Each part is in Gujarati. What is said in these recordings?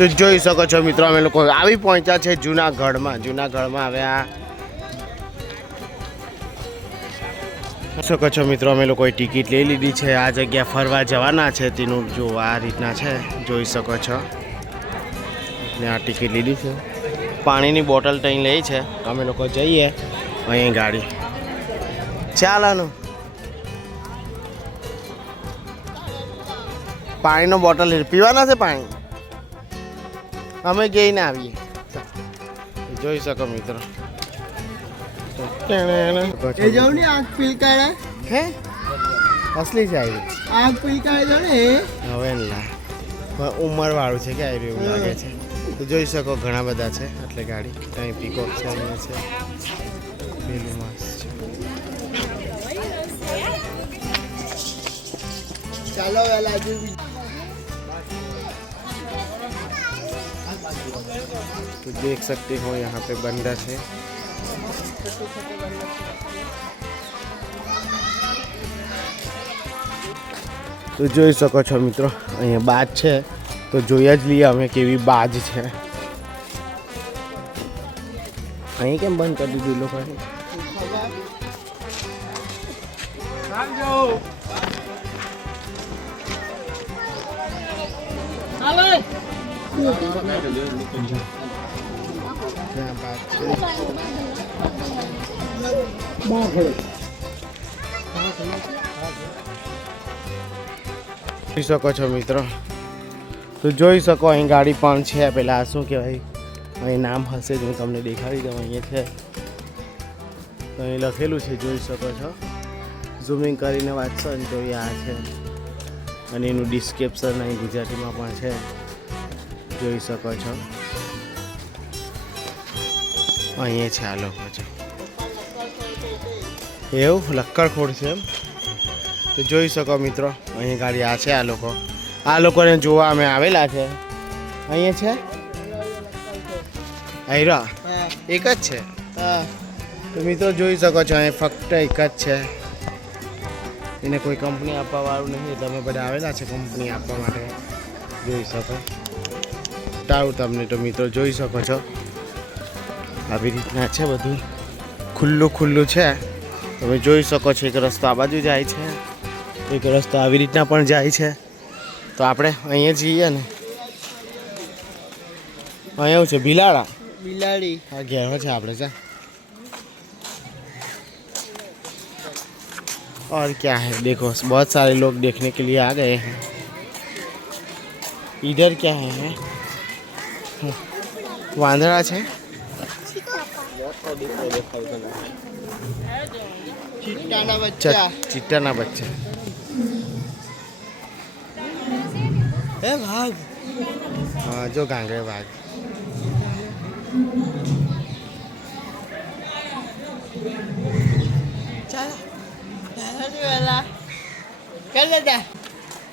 તો જોઈ શકો છો મિત્રો, અમે લોકો આવી પહોંચ્યા છે જુનાગઢમાં. જુનાગઢમાં હવે આ શકો છો મિત્રો, અમે લોકોએ ટિકિટ લઈ લીધી છે. આ જગ્યા ફરવા જવાના છે, તેનું જો આ રીતના છે, જોઈ શકો છો. ને આ ટિકિટ લીધી છે. પાણીની બોટલ ત્યાં લઈ છે. અમે લોકો જઈએ, અહીં ગાડી. ચાલાનું. પાણીનો બોટલ પીવાના છે પાણી? અમે જઈને આવીએ. જોઈ શકો મિત્રો. એ ને આંખ પીલકાડે હે? અસલી છે આવી. આંખ પીલકાડે જાઉં ને હવે ના. ઉંમર વાળું છે કે આવી એવું લાગે છે. તો જોઈ શકો ઘણા બધા છે એટલે ગાડી. ત્યાં પીકોક છે અહીંયા છે. પેલું માસ છે. ચાલો વહેલા तो देख सकते हो यहाँ पे बंदर है તો જોઈ શકો છો મિત્રો અહીંયા બાજ છે તો જોઈ જ લઈએ અમે કેવી બાજ છે અહીં કેમ બંધ કરી દીધું એ લોકોએ જોઈ શકો છો મિત્રો. તો જોઈ શકો અહીં ગાડી પણ છે પેલા, શું કહેવાય? અહીં નામ હશે જ હું તમને દેખાડી દઉં અહીંયા છે. તો અહીં લખેલું છે, જોઈ શકો છો. ઝૂમિંગ કરીને વાંચશો ને તો આ છે. અને એનું ડિસ્ક્રિપ્શન અહીં ગુજરાતીમાં પણ છે. જોઈ શકો છો. અહીંયા છે આ લોકો છે એવું? લક્કડખોડ છે એમ? તો જોઈ શકો મિત્રો અહીં ગાડી આ છે આ લોકો. આ લોકોને જોવા અમે આવેલા છે. અહીંયા છે? આયરા? એક જ છે? તો મિત્રો જોઈ શકો છો અહીં ફક્ત એક જ છે. એને કોઈ કંપની આપવા વાળું નથી એટલે અમે બધા આવેલા છે કંપની આપવા માટે. જોઈ શકો. બતાવું તમને તો મિત્રો જોઈ શકો છો આવી રીતના છે બધું ખુલ્લું ખુલ્લું છે તમે જોઈ શકો છો એક રસ્તો આ બાજુ જાય છે એક રસ્તો આવી રીતના પણ જાય છે તો આપણે અહીંયા જઈએ ને અહીંયા છે ભીલાડા બિલાડી हाँ गया છે આપણે છે और क्या है देखो बहुत सारे लोग देखने के लिए आ गए हैं इधर क्या है, है? વાંદરા છે? ચિટ્ટાના બચ્ચા ચ- ચિત્તાના બચ્ચા. એ વાઘ હા જો ગાંગરે વાઘ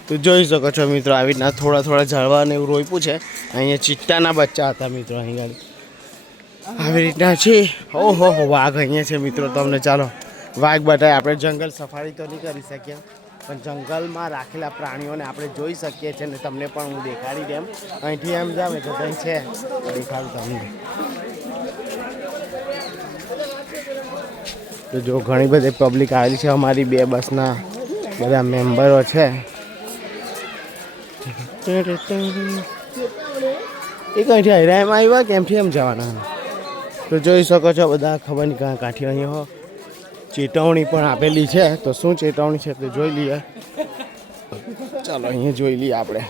તો જોઈ શકો છો મિત્રો આવી રીતના થોડા થોડા ઝાડવા ને એવું રોપ્યું છે. અહીંયા ચિત્તાના બચ્ચા હતા મિત્રો અહીં ગાડી. આવી રીતના છે? ઓહો હો વાઘ અહીંયા છે મિત્રો તમને ચાલો. વાઘ બતાવે આપણે જંગલ સફારી તો નહીં કરી શકીએ પણ જંગલમાં રાખેલા પ્રાણીઓને આપણે જોઈ શકીએ છીએ ને તમને પણ હું દેખાડી દેમ અહીંથી એમ જાવ તો કંઈ છે? દેખાડું તમને. તો જો ઘણી બધી પબ્લિક આવેલી છે અમારી બે બસના બધા મેમ્બરો છે. એ કઈથી હૈરામાં આવ્યા? કેમથી એમ જવાના. તો જોઈ શકો છો બધા ખબર નહીં કાં કાંઠી અહીંયા હો. ચેતવણી પણ આપેલી છે. તો શું ચેતવણી છે તે જોઈ લઈએ. ચાલો, અહીંયા જોઈ લઈએ આપણે.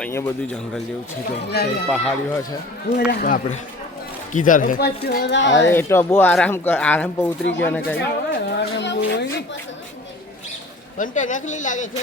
અહીંયા બધું જંગલ જેવું છે તો પહાડીઓ છે. આપણે કિધર છે અરે, એ તો બહુ આરામ આરામ પર ઉતરી ગયો ને કઈ. ઘંટે નકલી લાગે છે.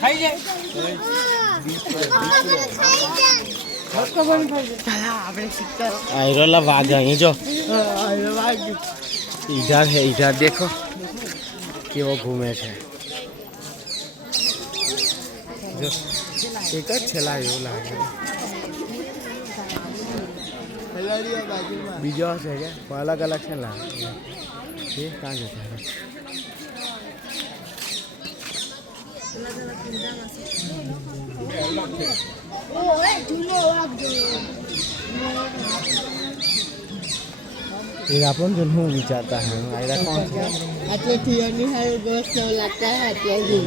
ખાઈ જાય આયરોલા વાઘ અહીં જો. ઈધર હે ઈધર દેખો. કેવો ઘૂમે છે. જો, એક જ છેલ્લા એવું લાગે. બીજો હશે કે પણ અલગ અલગ છે લા એ કાં જતા એ આપણને જો હું વિચારતા હે આયરા કોણ છે એટલે થિયરની હાલ ગોસ્ટ ન લાગતા હે અત્યારે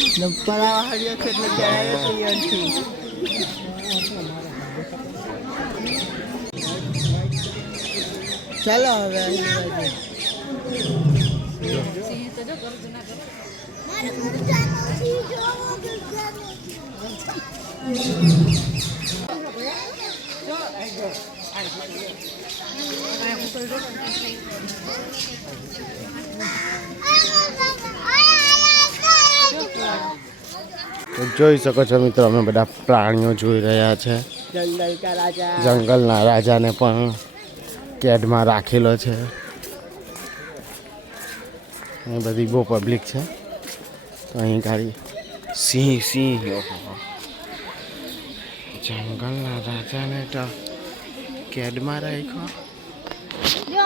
નંપરા હાડ્યો છે એટલે ક્યારે તિયરથી ચાલો હવે અહીં બાજુ તો જોઈ શકો છો મિત્રો અમે બધા પ્રાણીઓ જોઈ રહ્યા છે જંગલના રાજાને પણ કેદમાં રાખેલો છે અહીં બધી બહુ પબ્લિક છે તો અહીં ગાડી સિંહ સિંહ જંગલના રાજાને તો કેદમાં રાખ્યો જો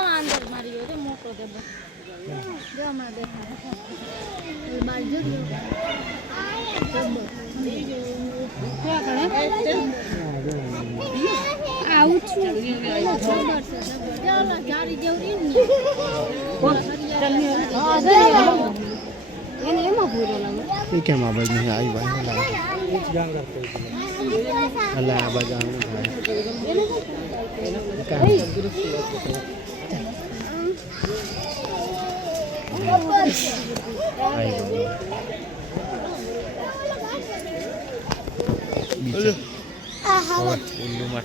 આવું છું જારી લાગે એ કેમ આ બાજુ નહીં આવી બાજુ અલા આ બાજુ આવું થાય હવે ઉલ્લુમાં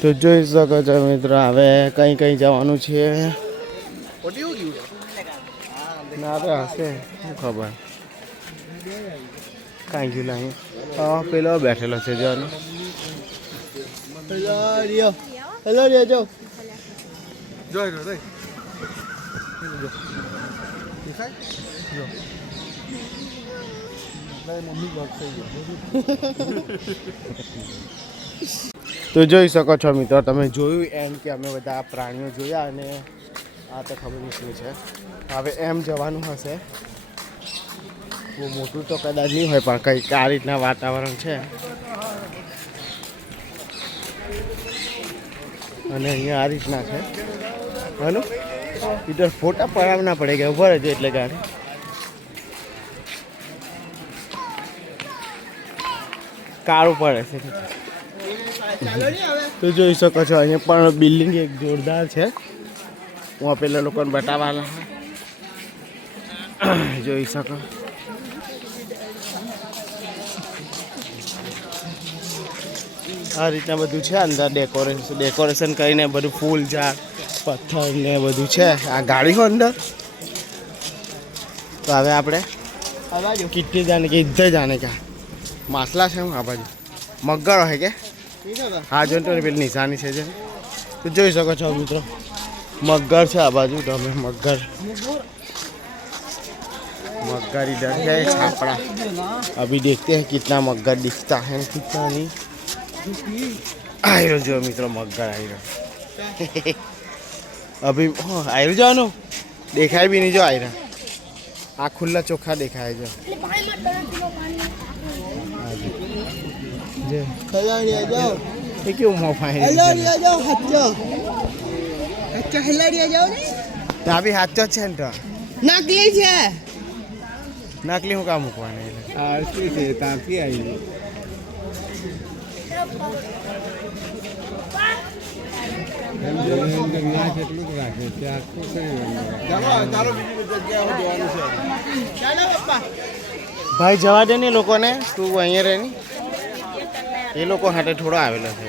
તે જોઈ શકો છો મિત્રો, હવે કઈ કઈ જવાનું છે? ના હશે, શું ખબર? કાંઈ ગયું નહીં. હા પેલો બેઠેલો છે જો hello hello Rio hello Rio જો. તો જોઈ શકો છો મિત્રો તમે જોયું એમ કે અમે બધા પ્રાણીઓ જોયા અને આ તો ખબર નહીં શું છે. હવે એમ જવાનું હશે. બહુ મોટું તો કદાચ નહીં હોય, પણ કંઈક આ રીતના વાતાવરણ છે. અને અહીંયા આ રીતના છે. હાલો? ઇધર ફોટા પડાવના પડે ગયા ઊભા રહેજો એટલે ગાડી. કાળું પડે છે. તો જોઈ શકો છો, અહીંયા પણ બિલ્ડિંગ એક જોરદાર છે. હું પેલા લોકોને બતાવવાના જોઈ શકો. આ રીતના બધું છે અંદર ડેકોરેશન ડેકોરેશન કરીને બધું ફૂલ ઝાડ પથ્થર ને બધું છે આ ગાડી હોય અંદર તો હવે આપણે આ બાજુ કિટની જાને કે ઇધર જાને કા માસલા છે હું આ બાજુ મગર હોય કે ઠીક છે હા જો ને પેલી નિશાની છે જે તો જોઈ શકો છો મિત્રો મગર છે આ બાજુ તમે મગર मगर इधर है छापड़ा अभी देखते हैं कितना मगर दिखता है कितना नहीं આવ્યો જો મિત્રો મગર આવ્યો અભી હો આયરો જવાનું? દેખાય બી નહીં જો આયરા. આ ખુલ્લા ચોખ્ખા દેખાય જો. જે કેવું મોફાઈ હેલાડિયા જાઓ હાચો હાચો છે ને તો. નકલી છે. નકલી હું કામ મૂકવાની? એટલે આ શું છે તાંથી આવી? ભાઈ જવા દે ને લોકોને, તું અહીંયા રહે ને. એ લોકો હાટે થોડો આવેલો છે.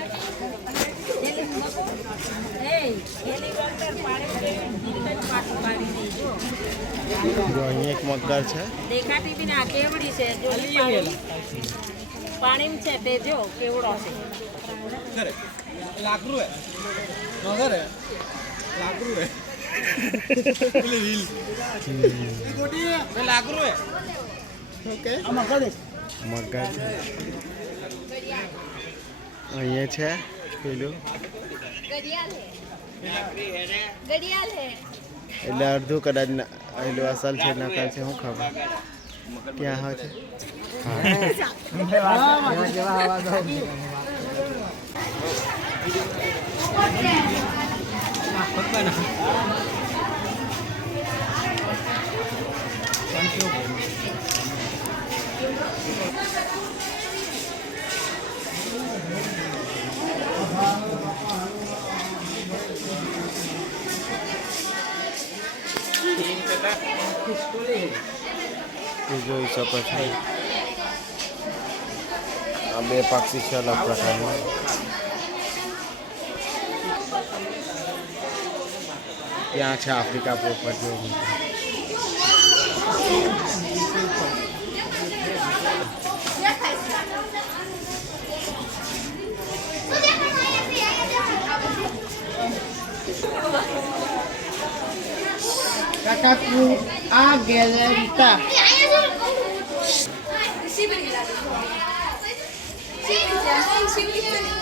અહીંયા એક મગર છે. દેખાતી બી ના છે પાણી પાણીમાં છે તે કેવડો છે. લાકડું હે. નગર હે લાકડું હે. પેલી રીલ. લાકડું હે. ઓકે. મગર છે અહીંયા છે. પેલું. એટલે અડધું કદાચ એટલું અસલ છે નકલ છે શું ખબર. ક્યાં હોય છે હા એ જોઈ શકો છો આ બે પક્ષી છે અલગ પ્રકારના ત્યાં છે આફ્રિકા પોપટ જેવું કાકાકુ આ ગેલેરિટા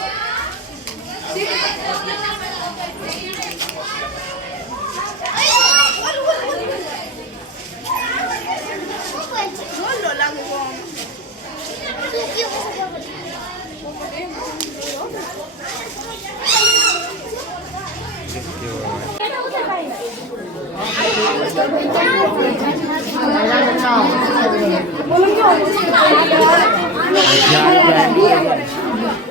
Yeah, yeah, yeah.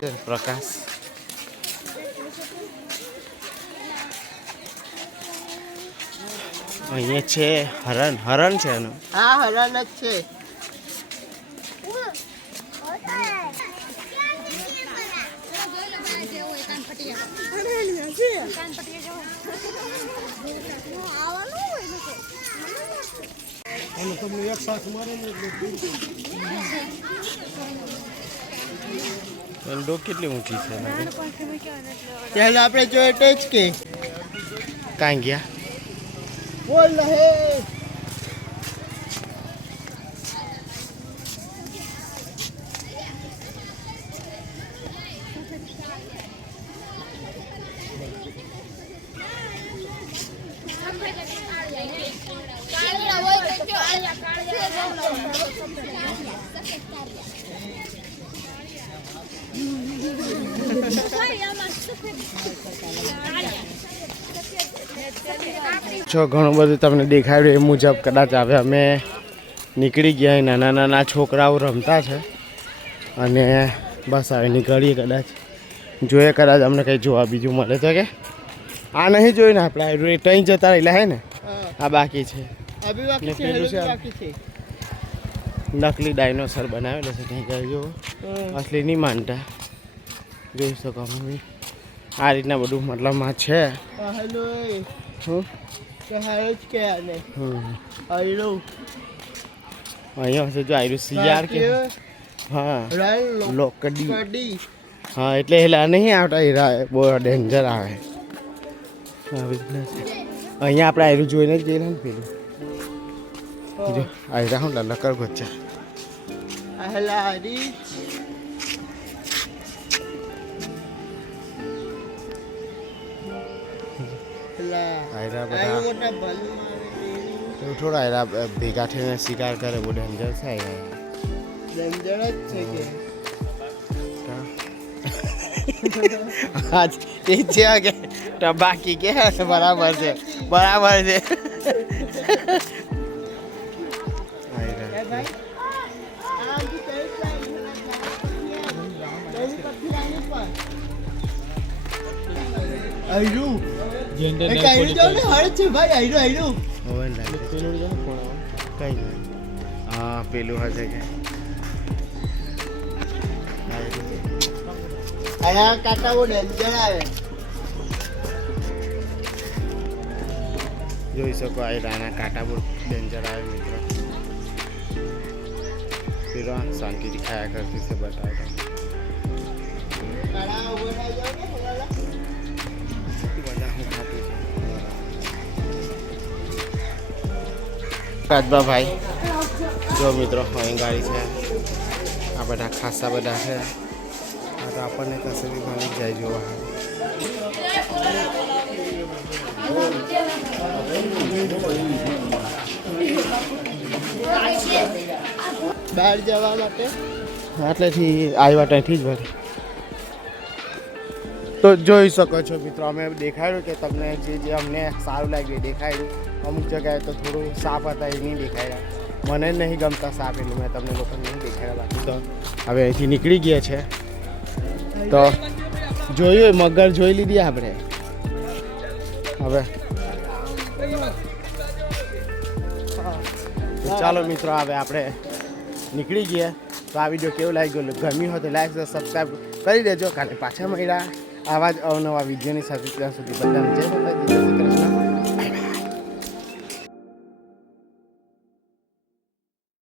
પ્રકાશ અહીંયા છે હરણ હરણ છે એનું આ હરણ જ છે એની ડોક કેટલી ઊંચી છે? ચાલો આપણે જોઈએ તે જ કે કાંઈ ગયા? બોલ હે. છો ઘણું બધું તમને દેખાડ્યું એ મુજબ કદાચ હવે અમે નીકળી ગયા નાના નાના છોકરાઓ રમતા છે. અને બસ હવે નીકળીએ કદાચ. જોઈએ કદાચ અમને કંઈ જોવા બીજું મળે તો કે. આ નહીં જોયું ને આપણે એ ટ્રેન જતા રહેલા હે ને? આ બાકી છે. નકલી ડાયનોસર બનાવેલો છે ત્યાં આગળ અસલી નહીં માનતા. જોઈ શકો મમ્મી આ રીતના બધું મતલબમાં છે. અહીંયા હશે જો આયરું સિયાર કે હા. લોકડી. હા એટલે એલા નહીં આવતા હીરા બહુ ડેન્જર આવે. અહીંયા આપણે આયરું જોઈને જ ગયેલા ને પેલું. જો આયરા હું લકર ગોચા. આયરા થોડા આયરા ભેગા થઈને શિકાર કરે બહુ ડેન્જર થાય ડેન્જર જ છે કે. આજ એ છે કે ટબાકી કે બરાબર છે બરાબર છે. આયરા. કઈ જો ને હળ છે ભાઈ લાગે. કઈ નહીં. હા પેલું હશે કે. આયા કાકા બહુ ડેન્જર આવે જોઈ શકો આ રાણા કાંટા બહુ ડેન્જર આવે મિત્રો આ શાંતિથી ખાયા કરતી છે બટાટા રાજબા ભાઈ. જો મિત્રો, અહીં ગાડી છે. આ બધા ખાસા બધા છે. આ તો આપણને કશે બી મળી જાય જોવા. બહાર જવા માટે? એટલેથી આવ્યા ત્યાંથી જ ભરે તો જોઈ શકો છો મિત્રો, અમે દેખાડ્યું કે તમને જે જે અમને સારું લાગ્યું દેખાડ્યું. અમુક જગ્યાએ તો થોડું સાપ હતા એ નહીં દેખાડ્યા મને નહીં ગમતા સાપ એટલે મેં તમને લોકો નહીં દેખાડ્યા બાકી તો હવે અહીંથી નીકળી ગયા છે. તો જોયું મગર જોઈ લીધી આપણે. હવે. ચાલો મિત્રો, હવે આપણે નીકળી ગયા. તો આ વીડિયો કેવો લાગ્યો? ગમ્યું હોય તો લાઈક સબસ્ક્રાઈબ કરી દેજો. કાલે પાછા મળ્યા આવા જ અવનવા વિડીયોની સાથે ત્યાં સુધી બધાને જય